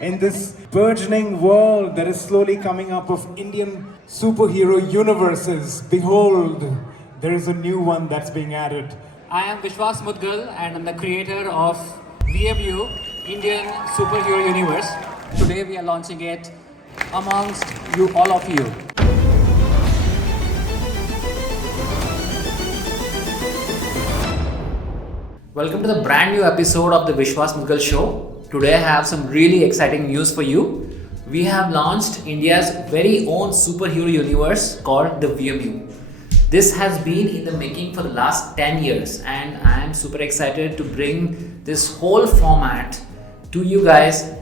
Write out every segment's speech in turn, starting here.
in this burgeoning world that is slowly coming up of Indian superhero universes. Behold, there is a new one that's being added. I am Vishwas Mudagal and I'm the creator of VMU, Indian Superhero Universe. Today we are launching it amongst all of you. Welcome to the brand new episode of the Vishwas Mudagal Show. Today I have some really exciting news for you. We have launched India's very own superhero universe called the VMU. This has been in the making for the last 10 years and I am super excited to bring this whole format to you guys,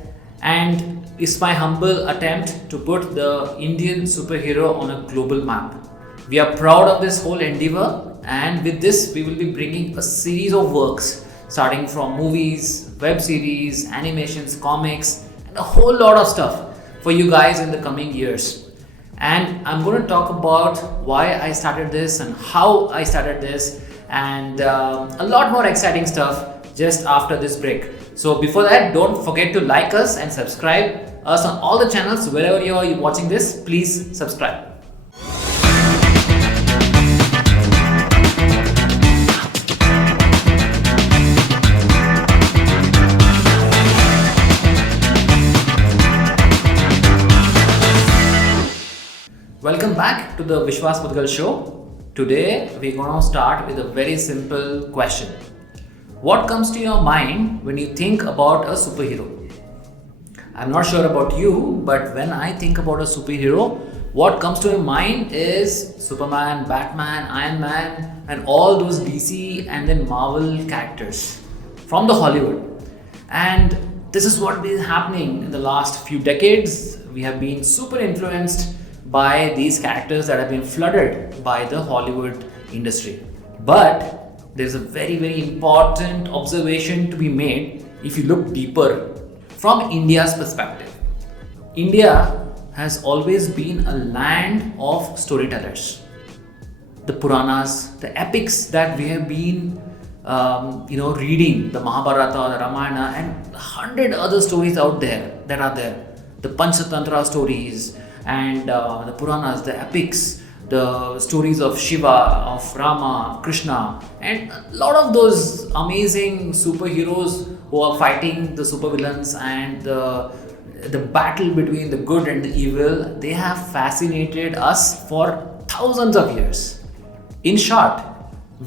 and it's my humble attempt to put the Indian superhero on a global map. We are proud of this whole endeavor, and with this we will be bringing a series of works starting from movies, web series, animations, comics and a whole lot of stuff for you guys in the coming years. And I'm going to talk about why I started this and how I started this, and a lot more exciting stuff just after this break. So before that, don't forget to like us and subscribe us on all the channels. Wherever you are watching this, please subscribe. Welcome back to the Vishwas Mudagal Show. Today we're going to start with a very simple question. What comes to your mind when you think about a superhero? I'm not sure about you, but when I think about a superhero, what comes to my mind is Superman, Batman, Iron Man and all those DC and then Marvel characters from the Hollywood. And this is what has been happening in the last few decades. We have been super influenced by these characters that have been flooded by the Hollywood industry. But there's a very, very important observation to be made if you look deeper from India's perspective. India has always been a land of storytellers. The Puranas, the epics that we have been reading, the Mahabharata, the Ramayana and 100 other stories out there that are there. The Panchatantra stories, and the Puranas, the epics, the stories of Shiva, of Rama, Krishna, and a lot of those amazing superheroes who are fighting the supervillains and the battle between the good and the evil. They have fascinated us for thousands of years. In short,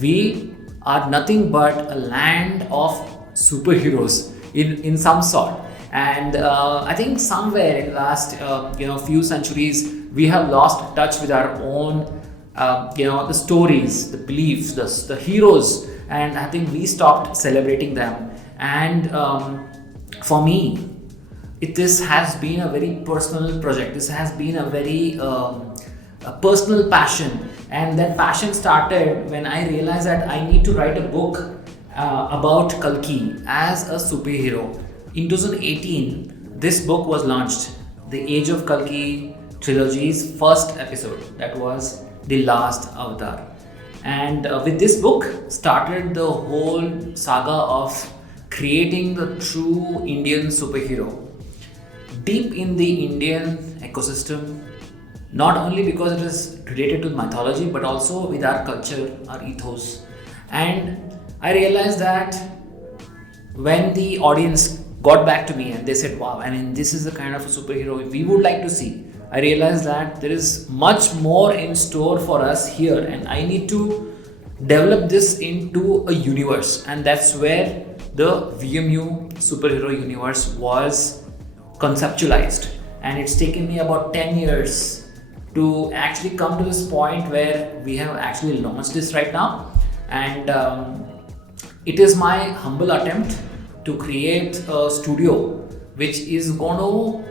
we are nothing but a land of superheroes in some sort. And I think somewhere in the last few centuries we have lost touch with our own the stories, the beliefs, the heroes, and I think we stopped celebrating them. And for me, this has been a very personal project. This has been a very a personal passion, and that passion started when I realized that I need to write a book about Kalki as a superhero. In 2018, this book was launched, the Age of Kalki trilogy's first episode, that was The Last Avatar. And with this book started the whole saga of creating the true Indian superhero. Deep in the Indian ecosystem, not only because it is related to mythology, but also with our culture, our ethos. And I realized that when the audience got back to me and they said, wow, I mean, this is the kind of a superhero we would like to see, I realized that there is much more in store for us here, and I need to develop this into a universe. And that's where the VMU Superhero Universe was conceptualized. And it's taken me about 10 years to actually come to this point where we have actually launched this right now. And it is my humble attempt to create a studio which is going to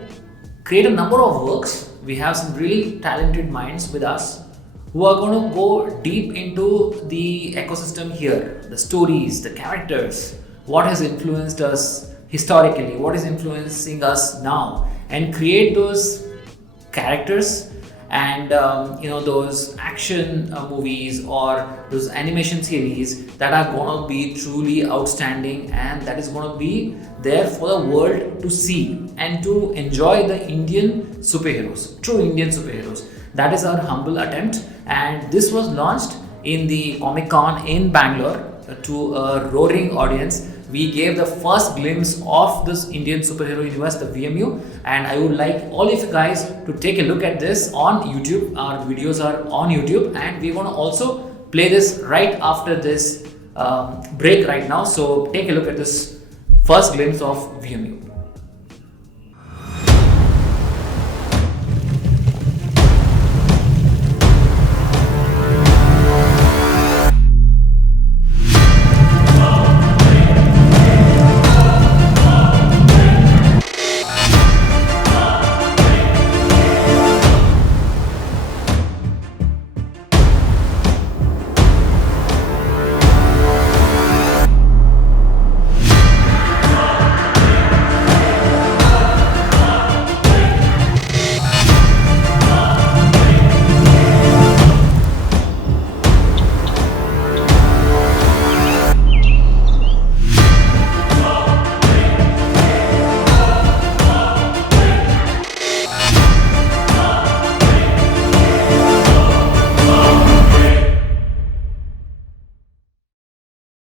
create a number of works. We have some really talented minds with us who are going to go deep into the ecosystem here, the stories, the characters, what has influenced us historically, what is influencing us now, and create those characters and those action movies or those animation series that are going to be truly outstanding, and that is going to be there for the world to see and to enjoy the Indian superheroes, true Indian superheroes. That is our humble attempt, and this was launched in the Comic Con in Bangalore to a roaring audience. We gave the first glimpse of this Indian Superhero Universe, the VMU, and I would like all of you guys to take a look at this on YouTube. Our videos are on YouTube, and we want to also play this right after this break right now. So take a look at this first glimpse of VMU.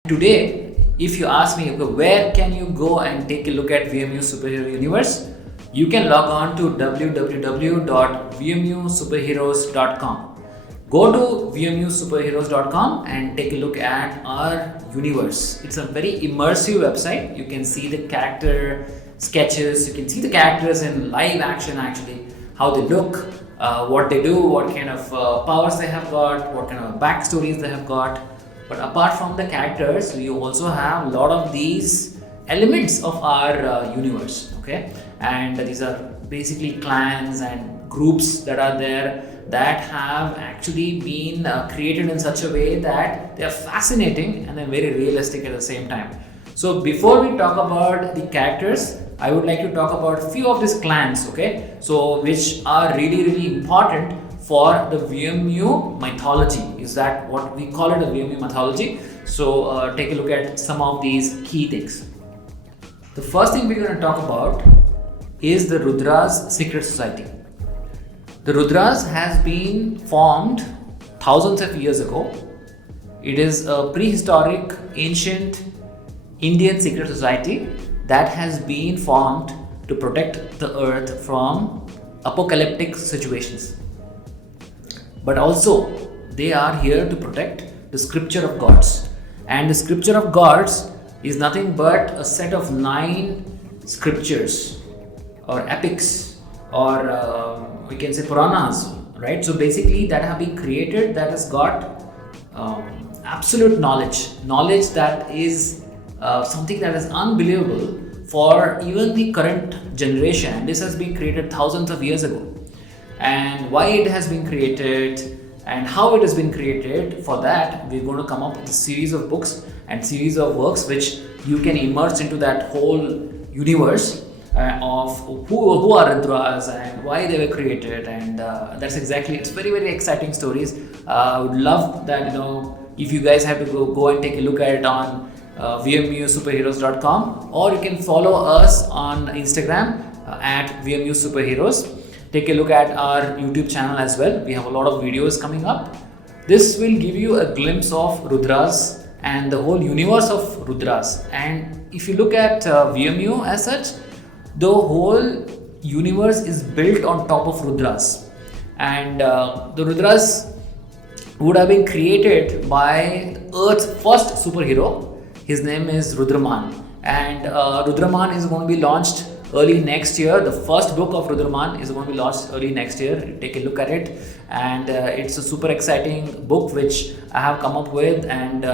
Today, if you ask me, okay, where can you go and take a look at VMU Superhero Universe, you can log on to www.vmusuperheroes.com. Go to vmusuperheroes.com and take a look at our universe. It's a very immersive website. You can see the character sketches, you can see the characters in live action actually, how they look, what they do, what kind of powers they have got, what kind of backstories they have got. But apart from the characters, we also have a lot of these elements of our universe, okay? And these are basically clans and groups that are there that have actually been created in such a way that they are fascinating and then very realistic at the same time. So before we talk about the characters, I would like to talk about a few of these clans, okay? So which are really important for the VMU mythology. Is that what we call it, a VMU mythology? So take a look at some of these key things. The first thing we're going to talk about is the Rudras secret society. The Rudras has been formed thousands of years ago. It is a prehistoric, ancient Indian secret society that has been formed to protect the earth from apocalyptic situations. But also, they are here to protect the scripture of gods. And the scripture of gods is nothing but a set of 9 scriptures or epics, or we can say Puranas, right? So basically that have been created, that has got absolute knowledge that is something that is unbelievable for even the current generation. This has been created thousands of years ago. And why it has been created and how it has been created, for that we're going to come up with a series of books and series of works which you can immerse into that whole universe of who are Rudras and why they were created, and that's exactly, it's very exciting stories. I would love that, if you guys have to go and take a look at it on vmusuperheroes.com, or you can follow us on Instagram at VMU Superheroes. Take a look at our YouTube channel as well. We have a lot of videos coming up. This will give you a glimpse of Rudras and the whole universe of Rudras. And if you look at VMU as such, the whole universe is built on top of Rudras. And the Rudras would have been created by Earth's first superhero. His name is Rudraman. And Rudraman is going to be launched early next year. The first book of Rudraman is going to be launched early next year. Take a look at it, and it's a super exciting book which I have come up with. And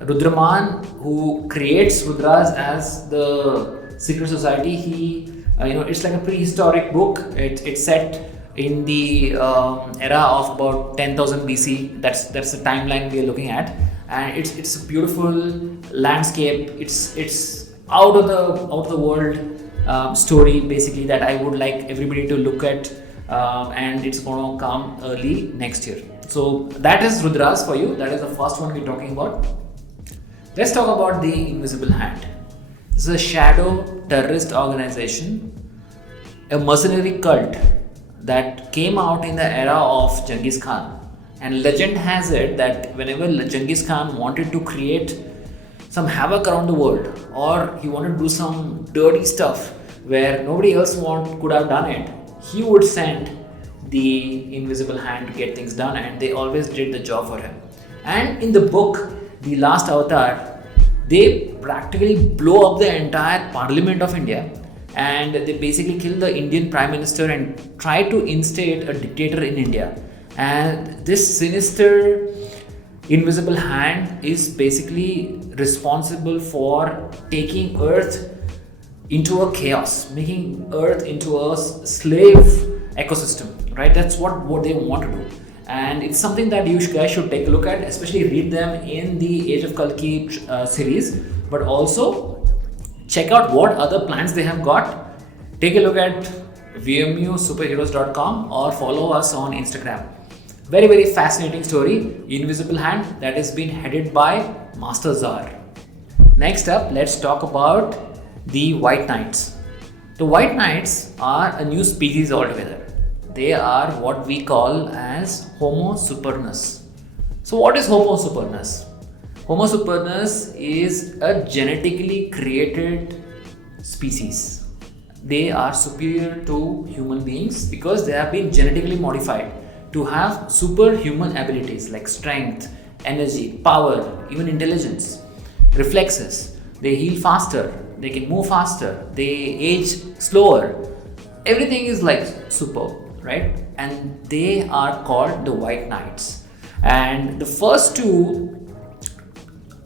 Rudraman, who creates Rudras as the secret society, he it's like a prehistoric book. It's set in the era of about 10,000 BC. That's the timeline we are looking at, and it's a beautiful landscape. It's out of the world story basically that I would like everybody to look at and it's going to come early next year. So that is Rudras for you. That is the first one we're talking about. Let's talk about the Invisible Hand. This is a shadow terrorist organization, a mercenary cult that came out in the era of Genghis Khan. And legend has it that whenever Genghis Khan wanted to create some havoc around the world, or he wanted to do some dirty stuff where nobody else could have done it, he would send the Invisible Hand to get things done, and they always did the job for him. And in the book, The Last Avatar, they practically blow up the entire Parliament of India, and they basically kill the Indian Prime Minister and try to instate a dictator in India. And this sinister Invisible Hand is basically responsible for taking Earth into a chaos, making Earth into a slave ecosystem, right? That's what they want to do. And it's something that you guys should take a look at, especially read them in the Age of Kalki series, but also check out what other plans they have got. Take a look at VMU or follow us on Instagram. Very, very fascinating story, Invisible Hand, that has been headed by Master Zar. Next up, let's talk about the White Knights. The White Knights are a new species altogether. They are what we call as Homo Supernus. So what is Homo Supernus? Homo Supernus is a genetically created species. They are superior to human beings because they have been genetically modified to have superhuman abilities like strength, energy, power, even intelligence, reflexes. They heal faster, they can move faster, they age slower. Everything is like superb, right? And they are called the White Knights. And the first two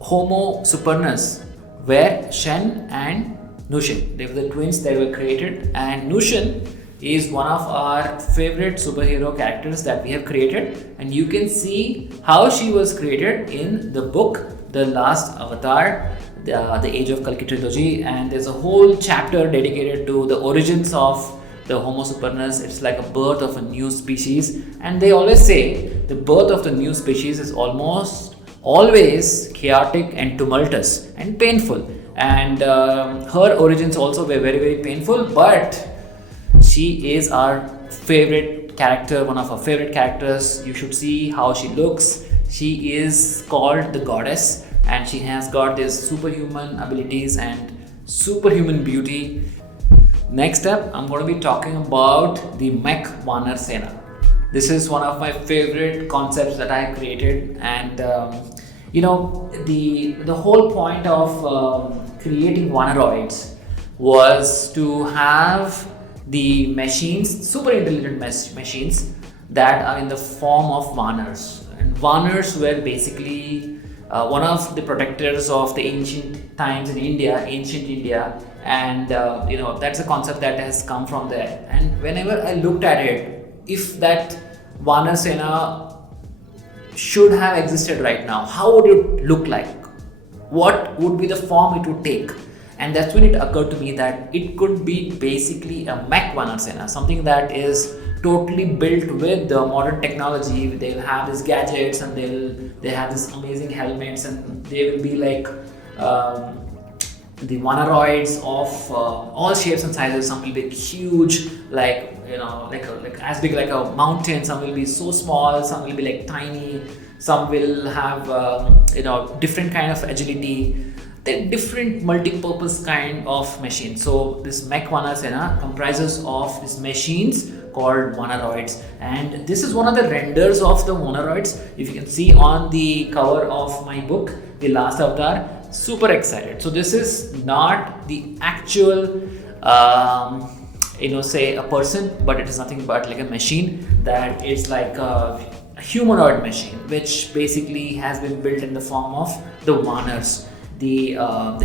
Homo Supernus were Shen and Nushin. They were the twins that were created, and Nushin is one of our favorite superhero characters that we have created, and you can see how she was created in the book The Last Avatar, the Age of Kalki trilogy, and there's a whole chapter dedicated to the origins of the Homo Supernus. It's like a birth of a new species, and they always say the birth of the new species is almost always chaotic and tumultuous and painful, and her origins also were very, very painful, but she is our favorite character, one of our favorite characters. You should see how she looks. She is called the goddess, and she has got these superhuman abilities and superhuman beauty. Next up, I'm going to be talking about the Mech Vanar Sena. This is one of my favorite concepts that I created, and the whole point of creating Vanaroids was to have the machines, super intelligent machines that are in the form of Vanars. And Vanars were basically one of the protectors of the ancient times in India, ancient India, and that's a concept that has come from there. And whenever I looked at it, if that Vanar Sena should have existed right now, how would it look like? What would be the form it would take? And that's when it occurred to me that it could be basically a Mech Vanar Sena, something that is totally built with the modern technology. They'll have these gadgets, and they have these amazing helmets, and they will be like the Vanaroids of all shapes and sizes. Some will be huge, like as big like a mountain. Some will be so small. Some will be like tiny. Some will have different kind of agility. They're different multi-purpose kind of machines. So this Mech Vanar Sena comprises of these machines called Vanaroids, and this is one of the renders of the Vanaroids. If you can see on the cover of my book, The Last Avatar, super excited. So this is not the actual say a person, but it is nothing but like a machine that is like a humanoid machine, which basically has been built in the form of the Vanars, the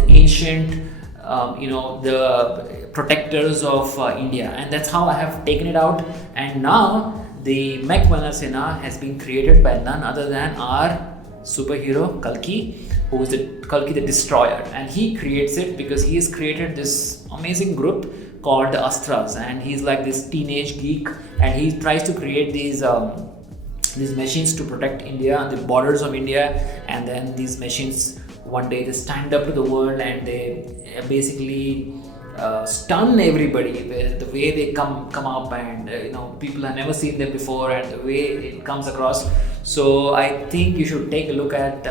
ancient the protectors of India, and that's how I have taken it out. And now the Mech Vanar Sena has been created by none other than our superhero Kalki, who is the Kalki the Destroyer, and he creates it because he has created this amazing group called the Astras, and he's like this teenage geek, and he tries to create these machines to protect India, the borders of India. And then these machines one day they stand up to the world, and they basically stun everybody with the way they come up, and people have never seen them before, and the way it comes across. So I think you should take a look at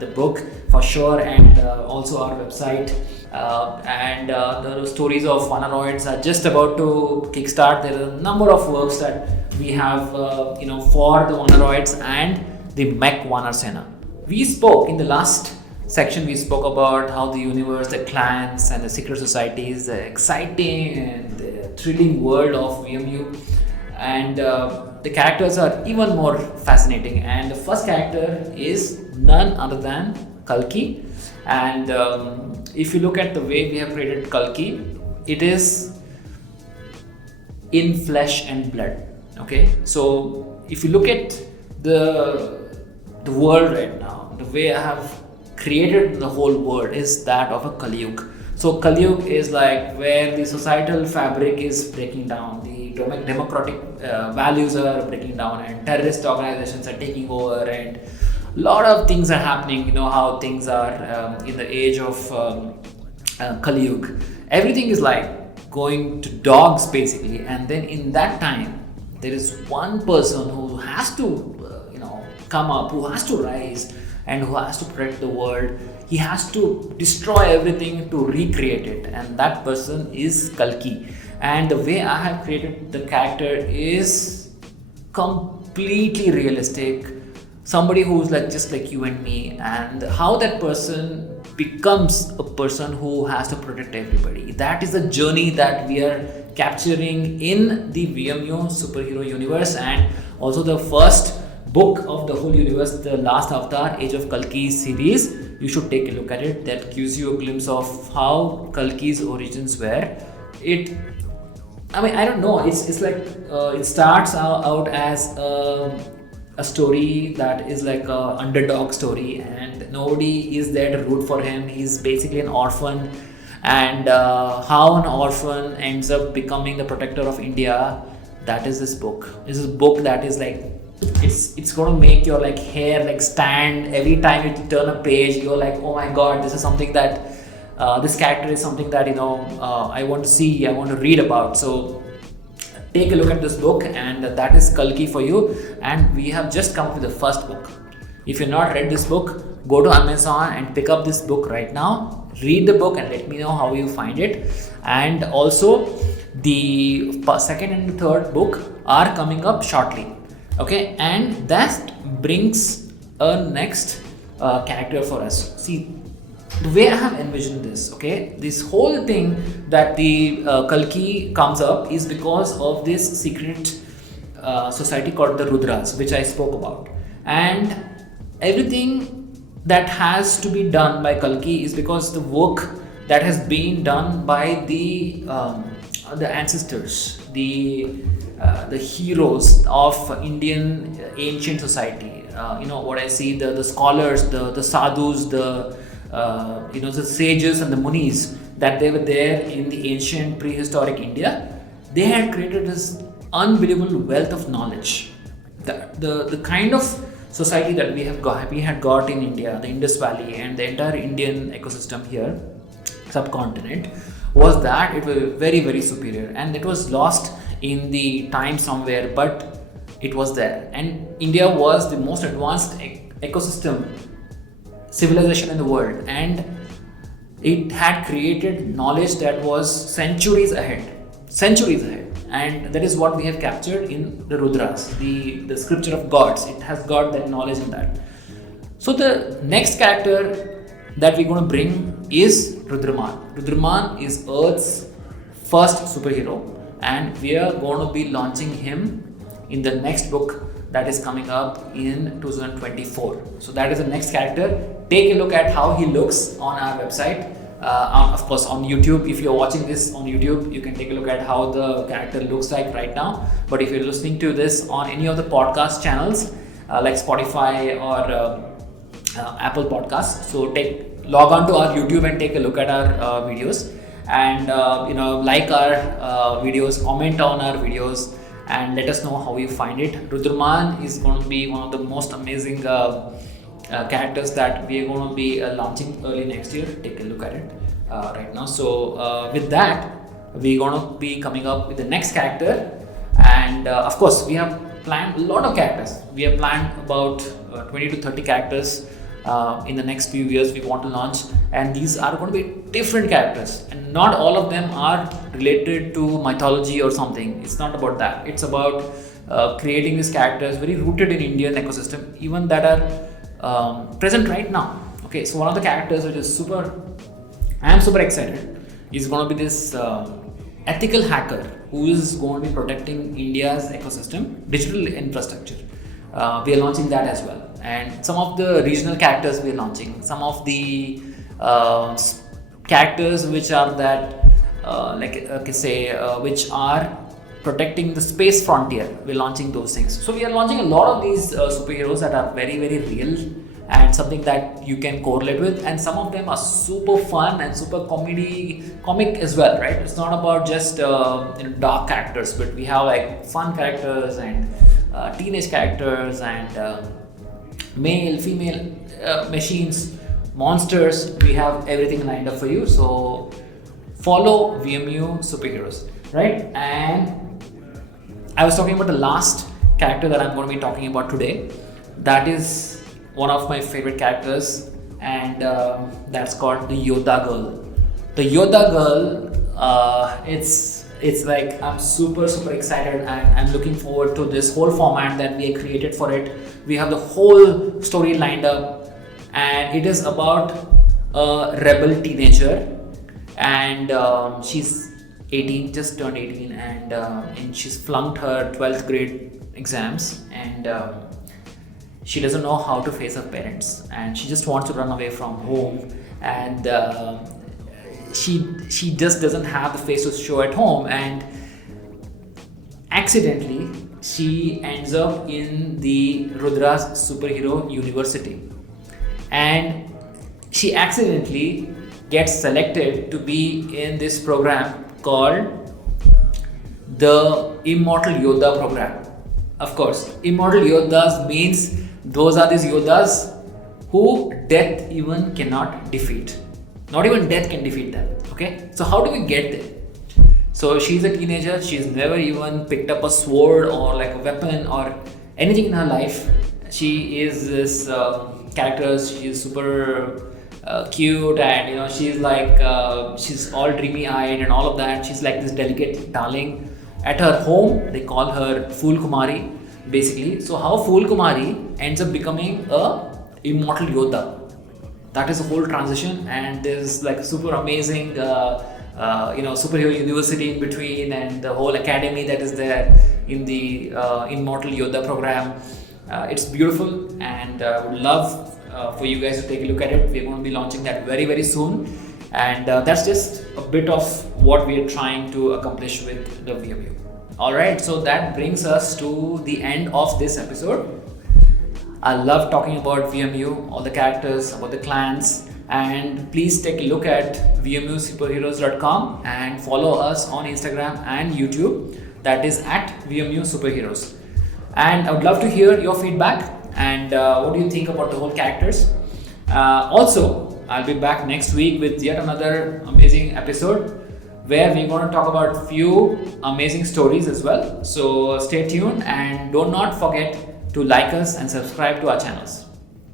the book for sure, and also our website. And the stories of Vanoroids are just about to kickstart. There are a number of works that we have for the Vanoroids and the Mech Vanar Sena. We spoke in the last section, we spoke about how the universe, the clans and the secret societies, the exciting and the thrilling world of VMU, and the characters are even more fascinating. And the first character is none other than Kalki. And if you look at the way we have created Kalki, it is in flesh and blood. Okay, so if you look at the world right now, the way I have created the whole world is that of a Kali Yuga. So Kali Yuga is like where the societal fabric is breaking down, the democratic values are breaking down, and terrorist organizations are taking over, and a lot of things are happening. You know how things are in the age of Kali Yuga. Everything is like going to dogs basically, and then in that time there is one person who has to come up, who has to rise, and who has to protect the world. He has to destroy everything to recreate it, and that person is Kalki. And the way I have created the character is completely realistic. Somebody who's like just like you and me, and how that person becomes a person who has to protect everybody. That is the journey that we are capturing in the VMU Superhero Universe, and also the first book of the whole universe, the Last Avatar, Age of Kalki series. You should take a look at it. That gives you a glimpse of how Kalki's origins were. I don't know. It's like it starts out as a story that is like a underdog story, and nobody is there to root for him. He's basically an orphan, and how an orphan ends up becoming the protector of India. That is this book. This is a book that is like it's going to make your like hair like stand every time you turn a page. You're like, oh my god, this is something that this character is something that I want to see, I want to read about. So take a look at this book, and that is Kalki for you. And we have just come up with the first book. If you've not read this book, go to Amazon and pick up this book right now. Read the book and let me know how you find it. And also the second and the third book are coming up shortly. Okay, and that brings a next character for us. See, the way I have envisioned this, okay, this whole thing that the Kalki comes up is because of this secret society called the Rudras, which I spoke about. And everything that has to be done by Kalki is because the work that has been done by the ancestors, the heroes of Indian ancient society. What I see, the scholars, the sadhus, the sages and the munis, that they were there in the ancient prehistoric India. They had created this unbelievable wealth of knowledge. The kind of society that we had got in India, the Indus Valley and the entire Indian ecosystem here, subcontinent, was that it was very, very superior, and it was lost in the time somewhere, but it was there. And India was the most advanced ecosystem civilization in the world, and it had created knowledge that was centuries ahead, and that is what we have captured in the Rudras, the scripture of gods. It has got that knowledge in that. So the next character that we're going to bring is Rudraman. Rudraman is Earth's first superhero, and we are going to be launching him in the next book that is coming up in 2024. So that is the next character. Take a look at how he looks on our website. Of course, on YouTube, if you're watching this on YouTube, you can take a look at how the character looks like right now. But if you're listening to this on any of the podcast channels like Spotify or Apple Podcasts, so log on to our YouTube and take a look at our videos. and like our videos, comment on our videos, and let us know how you find it. Rudraman is going to be one of the most amazing characters that we are going to be launching early next year. Take a look at it right now. So with that, we're going to be coming up with the next character, and of course we have planned a lot of characters. We have planned about 20 to 30 characters in the next few years we want to launch, and these are going to be different characters, and not all of them are related to mythology or something. It's not about that. It's about creating these characters very rooted in Indian ecosystem, even that are present right now. Okay, so one of the characters which is I am super excited, is going to be this ethical hacker who is going to be protecting India's ecosystem, digital infrastructure. We are launching that as well, and some of the regional characters we are launching, some of the characters which are that which are protecting the space frontier. We're launching those things. So we are launching a lot of these superheroes that are very, very real and something that you can correlate with, and some of them are super fun and super comic as well, right? It's not about just dark characters, but we have like fun characters and teenage characters and male, female, machines, monsters. We have everything lined up for you. So follow VMU Superheroes, right? And I was talking about the last character that I'm going to be talking about today. That is one of my favorite characters, and that's called the Yoddha girl. The Yoddha girl, it's like I'm super excited, and I'm looking forward to this whole format that we have created for it. We have the whole story lined up, and it is about a rebel teenager, and she's 18, just turned 18, and she's flunked her 12th grade exams, and she doesn't know how to face her parents, and she just wants to run away from home, and she just doesn't have the face to show at home, and accidentally she ends up in the Rudras Superhero University, and she accidentally gets selected to be in this program called the Immortal Yoddha program. Of course, Immortal Yoddhas means those are these Yoddhas who death even cannot defeat. Not even death can defeat them. Okay, so how do we get there? So she's a teenager. She's never even picked up a sword or like a weapon or anything in her life. She is this character. She is super cute, and she's like she's all dreamy-eyed and all of that. She's like this delicate darling. At her home, they call her Fool Kumari, basically. So how Fool Kumari ends up becoming a Immortal Yoddha. That is a whole transition, and there's like super amazing superhero university in between, and the whole academy that is there in the Immortal Yoddha program. It's beautiful, and would love for you guys to take a look at it. We're going to be launching that very, very soon, and that's just a bit of what we are trying to accomplish with the VMU. Alright, so that brings us to the end of this episode. I love talking about VMU, all the characters, about the clans, and please take a look at vmusuperheroes.com and follow us on Instagram and YouTube. That is at VMU Superheroes. And I would love to hear your feedback and what do you think about the whole characters. Also, I'll be back next week with yet another amazing episode where we're going to talk about few amazing stories as well. So stay tuned and do not forget to like us and subscribe to our channels.